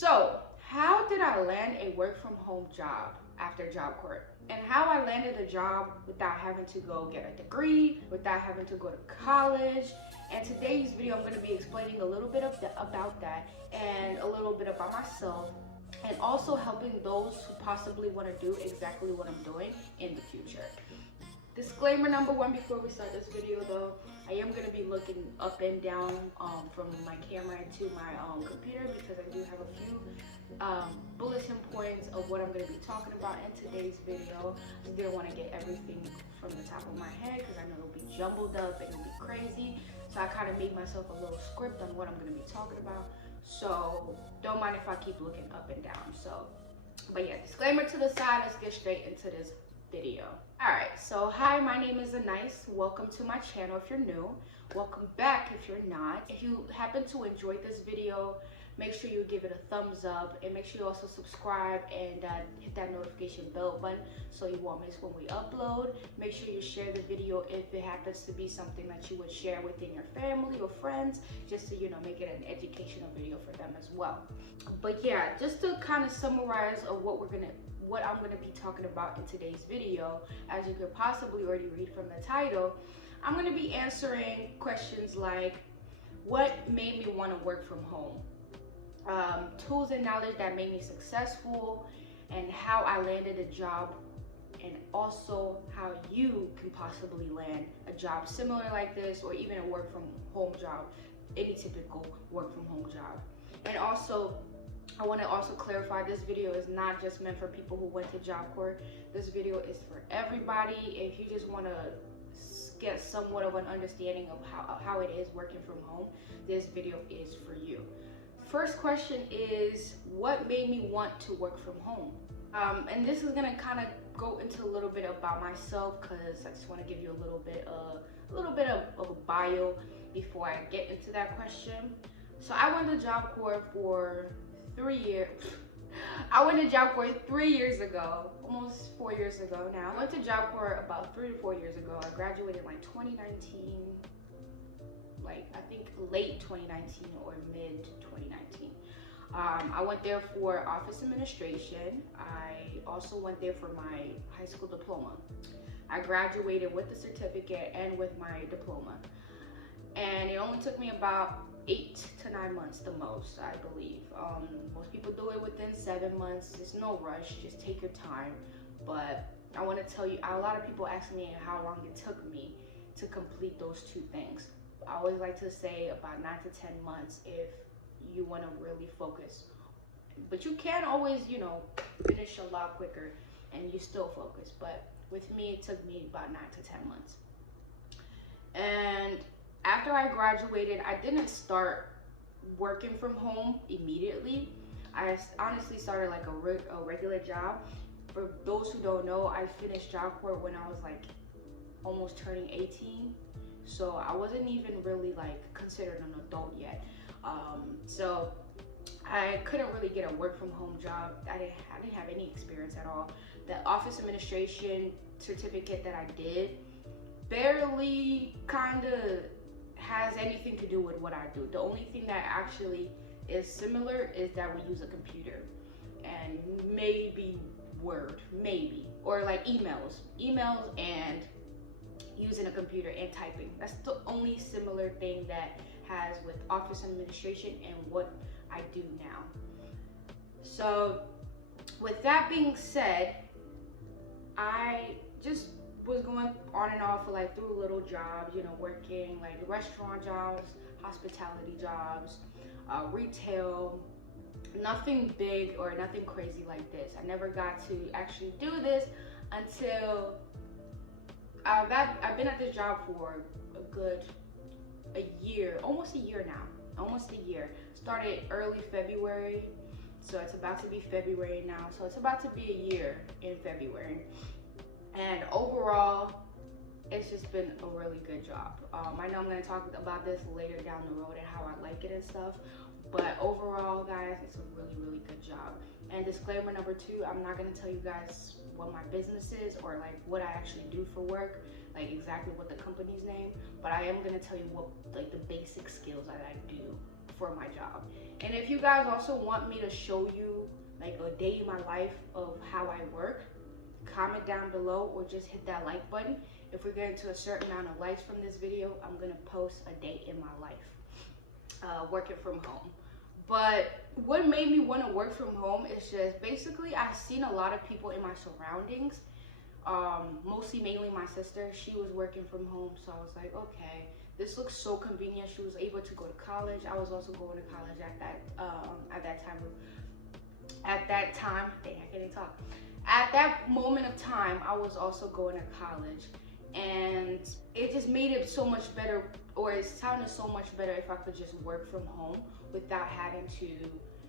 So, how did I land a work from home job after Job Corp? And how I landed a job without having to go get a degree, without having to go to college. And today's video, I'm going to be explaining a little bit about that and a little bit about myself, and also helping those who possibly want to do exactly what I'm doing in the future. Disclaimer number one before we start this video though, I am going to be looking up and down from my camera to my computer because I do have a few bulletin points of what I'm going to be talking about in today's video. I just didn't want to get everything from the top of my head because I know it'll be jumbled up and it'll be crazy. So I kind of made myself a little script on what I'm going to be talking about. So don't mind if I keep looking up and down. So, but yeah, disclaimer to the side, let's get straight into this video. Alright, so hi, my name is Anais. Welcome to my channel if you're new. Welcome back if you're not. If you happen to enjoy this video, make sure you give it a thumbs up and make sure you also subscribe and hit that notification bell button so you won't miss when we upload. Make sure you share the video if it happens to be something that you would share within your family or friends, just to, make it an educational video for them as well. But yeah, just to kind of summarize of what I'm going to be talking about in today's video, as you could possibly already read from the title, I'm going to be answering questions like, what made me want to work from home? Tools and knowledge that made me successful, and how I landed a job, and also how you can possibly land a job similar like this, or even a work from home job, any typical work from home job. And also, I want to also clarify, this video is not just meant for people who went to Job Corp. This video is for everybody. If you just want to get somewhat of an understanding of how it is working from home, this video is for you. First question is, what made me want to work from home? And this is gonna kind of go into a little bit about myself, because I just want to give you a little bit of a bio before I get into that question. So I went to Job Corp for 3 years. I went to Job Corp 3 years ago, almost 4 years ago now. I went to Job Corp about 3 to 4 years ago. I graduated like 2019, like I think late 2019 or mid 2019. I went there for office administration. I also went there for my high school diploma. I graduated with the certificate and with my diploma. And it only took me about 8 to 9 months the most, I believe. Most people do it within 7 months. There's no rush, just take your time. But I want to tell you, a lot of people ask me how long it took me to complete those two things. I always like to say about 9 to 10 months if you want to really focus. But you can always, finish a lot quicker and you still focus. But with me, it took me about 9 to 10 months. And after I graduated, I didn't start working from home immediately. I honestly started like a regular job. For those who don't know, I finished Job Corp when I was like almost turning 18. So I wasn't even really like considered an adult yet. So I couldn't really get a work from home job. I didn't have any experience at all. The office administration certificate that I did barely kind of has anything to do with what I do. The only thing that actually is similar is that we use a computer and maybe Word, or like emails and using a computer and typing. That's the only similar thing that has with office administration and what I do now. So with that being said, I just was going on and off like through little jobs, working like restaurant jobs, hospitality jobs, retail. Nothing big or nothing crazy like this. I never got to actually do this until I've been at this job for a year, almost a year now. Almost a year. Started early February, so it's about to be February now. So it's about to be a year in February. And overall, it's just been a really good job. I know I'm going to talk about this later down the road and how I like it and stuff. But overall, guys, it's a really, really good job. And disclaimer number 2, I'm not going to tell you guys what my business is or like what I actually do for work, like exactly what the company's name. But I am going to tell you what like the basic skills that I do for my job. And if you guys also want me to show you like a day in my life of how I work, comment down below or just hit that like button. If we get into a certain amount of likes from this video, I'm gonna post a day in my life working from home. But what made me want to work from home is just basically I've seen a lot of people in my surroundings, mainly my sister. She was working from home, so I was like, okay, this looks so convenient. She was able to go to college. I was also going to college at that moment of time. I was also going to college, and it just made it so much better, or it sounded so much better if I could just work from home without having to,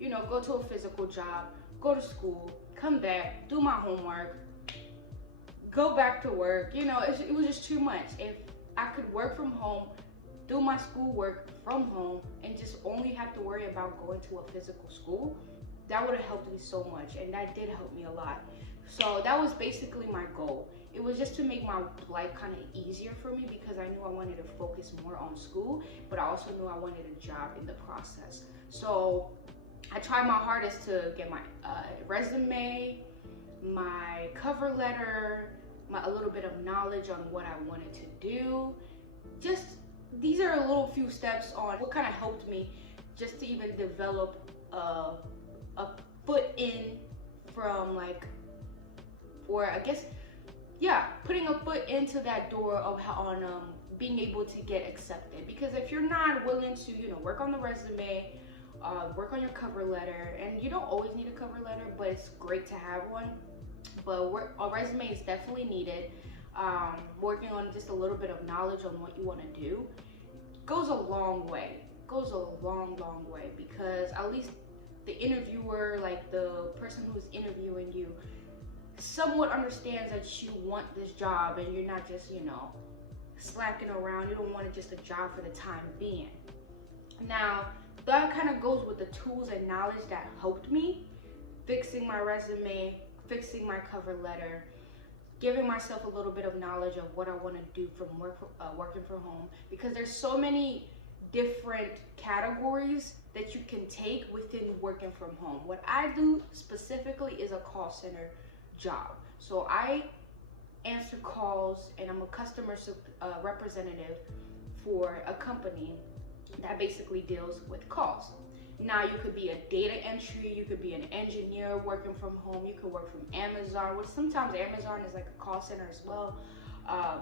you know, go to a physical job, go to school, come back, do my homework, go back to work. You know, it was just too much. If I could work from home, do my schoolwork from home, and just only have to worry about going to a physical school, that would have helped me so much, and that did help me a lot. So that was basically my goal. It was just to make my life kind of easier for me, because I knew I wanted to focus more on school, but I also knew I wanted a job in the process. So I tried my hardest to get my resume, my cover letter, a little bit of knowledge on what I wanted to do. Just these are a little few steps on what kind of helped me just to even develop a foot in from like, or I guess, yeah, putting a foot into that door of being able to get accepted. Because if you're not willing to, you know, work on the resume, work on your cover letter, and you don't always need a cover letter, but it's great to have one. But a resume is definitely needed. Working on just a little bit of knowledge on what you want to do goes a long way. Goes a long way, because at least the interviewer, like the person who's interviewing you, somewhat understands that you want this job and you're not just, you know, slacking around. You don't want it just a job for the time being. Now, that kind of goes with the tools and knowledge that helped me fixing my resume, fixing my cover letter, giving myself a little bit of knowledge of what I want to do from working from home, because there's so many different categories that you can take within working from home. What I do specifically is a call center job. So I answer calls, and I'm a customer representative for a company that basically deals with calls. Now, you could be a data entry, you could be an engineer working from home, you could work from Amazon, which sometimes Amazon is like a call center as well.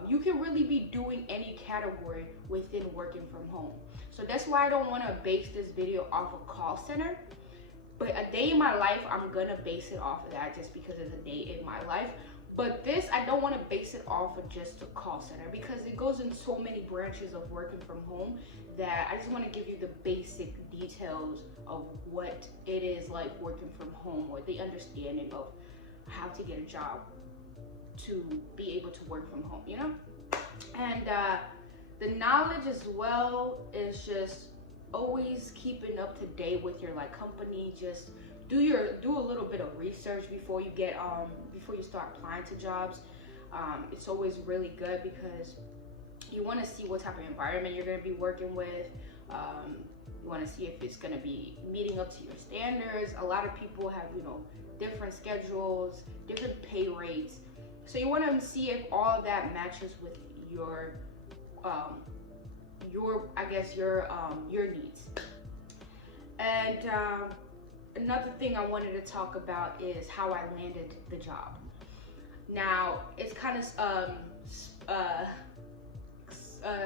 You can really be doing any category within working from home. So that's why I don't want to base this video off a call center. But a day in my life, I'm gonna base it off of that just because it's a day in my life. But this, I don't want to base it off of just a call center, because it goes in so many branches of working from home that I just want to give you the basic details of what it is like working from home, or the understanding of how to get a job to be able to work from home, you know? And the knowledge as well is just always keeping up to date with your like company. Just do a little bit of research before you get before you start applying to jobs. It's always really good, because you want to see what type of environment you're going to be working with. You want to see if it's going to be meeting up to your standards. A lot of people have, you know, different schedules, different pay rates. So you want to see if all of that matches with your needs. And another thing I wanted to talk about is how I landed the job. Now, it's kind of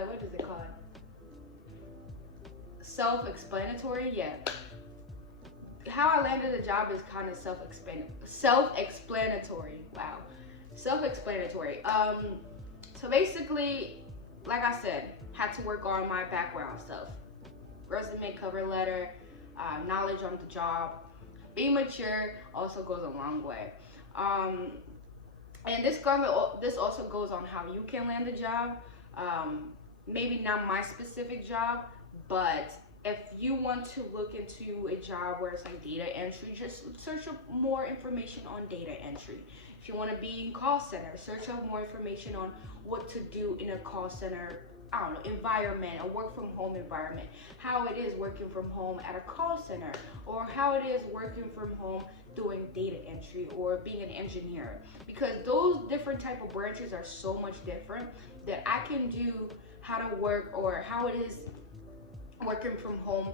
what is it called? Self-explanatory, yeah. How I landed the job is kind of self-explanatory. Wow, self-explanatory. So basically, like I said, had to work on my background stuff, resume, cover letter, knowledge on the job. Being mature also goes a long way. And this also goes on how you can land a job. Maybe not my specific job, but if you want to look into a job where it's like data entry, just search up more information on data entry. If you want to be in call center, search up more information on what to do in a call center I don't know, environment, a work from home environment, how it is working from home at a call center, or how it is working from home doing data entry or being an engineer, because those different type of branches are so much different that I can do how to work or how it is working from home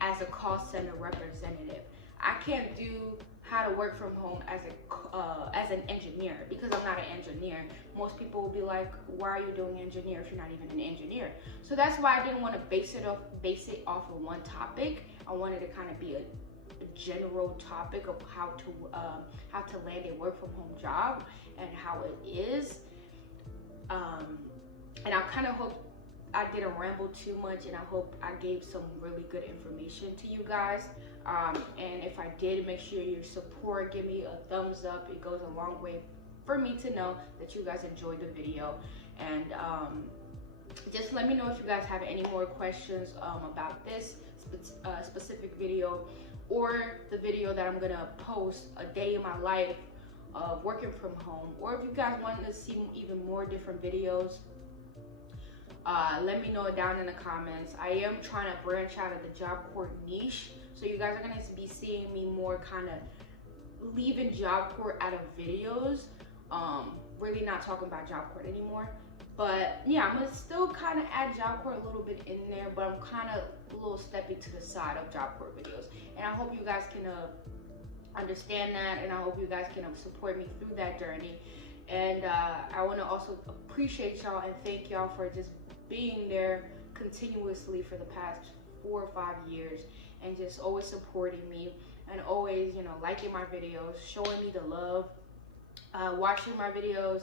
as a call center representative. I can't do how to work from home as an engineer, because I'm not an engineer. Most people will be like, why are you doing engineer if you're not even an engineer? So that's why I didn't want to base it off of one topic. I wanted to kind of be a general topic of how to land a work from home job and how it is. And I kind of hope I didn't ramble too much, and I hope I gave some really good information to you guys. And if I did, make sure you support, give me a thumbs up. It goes a long way for me to know that you guys enjoyed the video. And just let me know if you guys have any more questions about this specific video, or the video that I'm gonna post, a day in my life of working from home. Or if you guys want to see even more different videos, let me know down in the comments. I am trying to branch out of the Job Corp niche, so you guys are going to be seeing me more kind of leaving Job Corp out of videos, really not talking about Job Corp anymore. But yeah, I'm going to still kind of add Job Corp a little bit in there, but I'm kind of a little stepping to the side of Job Corp videos. And I hope you guys can understand that, and I hope you guys can support me through that journey. And I want to also appreciate y'all and thank y'all for just being there continuously for the past 4 or 5 years, and just always supporting me, and always, you know, liking my videos, showing me the love, watching my videos,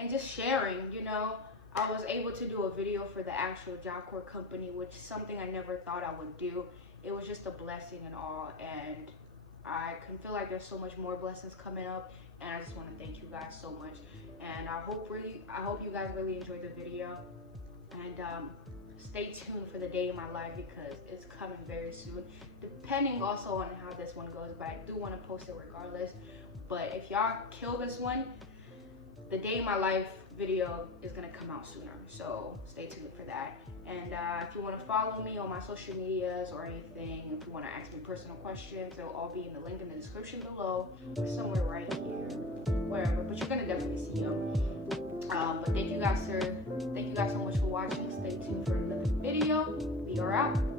and just sharing. You know, I was able to do a video for the actual Job Corp company, which is something I never thought I would do. It was just a blessing and all, and I can feel like there's so much more blessings coming up, and I just want to thank you guys so much. And I hope you guys really enjoyed the video. And stay tuned for the day in my life, because it's coming very soon, depending also on how this one goes, but I do want to post it regardless. But if y'all kill this one, the day in my life video is going to come out sooner, so stay tuned for that. And if you want to follow me on my social medias or anything, if you want to ask me personal questions, they'll all be in the link in the description below, or somewhere right here, wherever, but you're going to definitely see them. But thank you guys so much for watching. Stay tuned for another video. We are out.